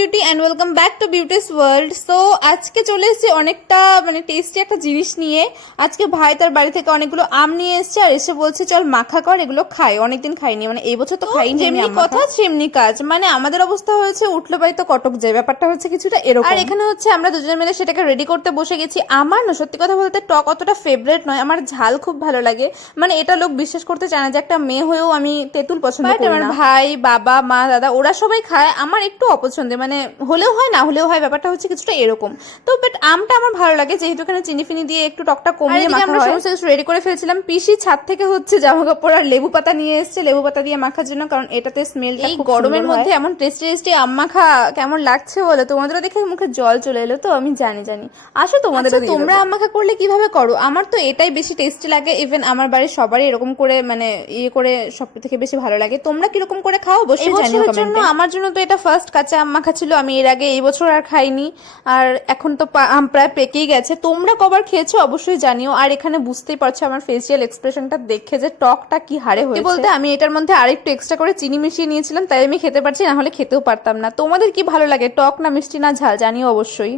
Beauty and welcome back to beauties world. So আজকে চলে এসেছি অনেকটা টেস্টি একটা জিনিস নিয়ে। আজকে ভাই তার বাড়ি থেকে অনেকগুলো আম নিয়ে এসেছে আর এসে বলছে চল মাখা কর, এগুলো খাই, অনেকদিন খাইনি, এই বছর তো খাইনি। যেমনি কথা সেমনি কাজ, আমাদের অবস্থা হয়েছে উঠলো বাড়ি তো কটক যায়, ব্যাপারটা হচ্ছে কিছুটা এরকম। আর এখানে হচ্ছে আমরা দুজনে মিলে সেটাকে রেডি করতে বসে গেছি। আমার না সত্যি কথা বলতে টক অতটা ফেভারিট নয়, আমার ঝাল খুব ভালো লাগে। এটা লোক বিশ্বাস করতে চায় না যে একটা মেয়ে হয়েও আমি তেঁতুল পছন্দ করি না। আমার ভাই, বাবা, মা, দাদা ওরা সবাই খায়, আমার একটু অপছন্দে, হলেও হয় না হলেও হয়, ব্যাপারটা হচ্ছে কিছুটা এরকম। তো বাট আমটা আমার ভালো লাগে, যেহেতু এখানে চিনি ফিনি দিয়ে একটু টকটা কমিয়ে মাখা হয়। আমরা সমস্ত কিছু রেডি করে ফেলছিলাম। পিসি ছাদ থেকে হচ্ছে জামা কাপড় আর লেবু পাতা নিয়ে এসেছে লেবু পাতা দিয়ে মাখার জন্য, কারণ এটাতে স্মেলটা খুব গরমের মধ্যে এমন টেস্টি টেস্টি আম মাখা কেমন লাগছে বলো, তোমাদেরও দেখে মুখে জল চলে এলো। তো আমি জানি আসো তোমাদের তোমরা আম মাখা করলে কিভাবে করো। আমার তো এটাই বেশি টেস্টি লাগে, ইভেন আমার বাড়ির সবারই এরকম করে ইয়ে করে সব থেকে বেশি ভালো লাগে। তোমরা কিরকম করে খাও অবশ্যই জানিও কমেন্টে। আমার জন্য তো এটা ফার্স্ট কাঁচা আম মাখা ছিল, আমি এর আগে এই বছর আর খাইনি, আর এখন তো আম প্রায় পেকেই গেছে। তোমরা কবার খেয়েছো অবশ্যই জানিও। আর এখানে বুঝতেই পারছো আমার ফেসিয়াল এক্সপ্রেশনটা দেখে যে টকটা কি হারে হয়েছে। বলতে আমি এটার মধ্যে আরেকটু এক্সট্রা করে চিনি মিশিয়ে নিয়েছিলাম, তাই আমি খেতে পারছি, না হলে খেতেও পারতাম না। তোমাদের কি ভালো লাগে, টক না মিষ্টি না ঝাল, জানিও অবশ্যই।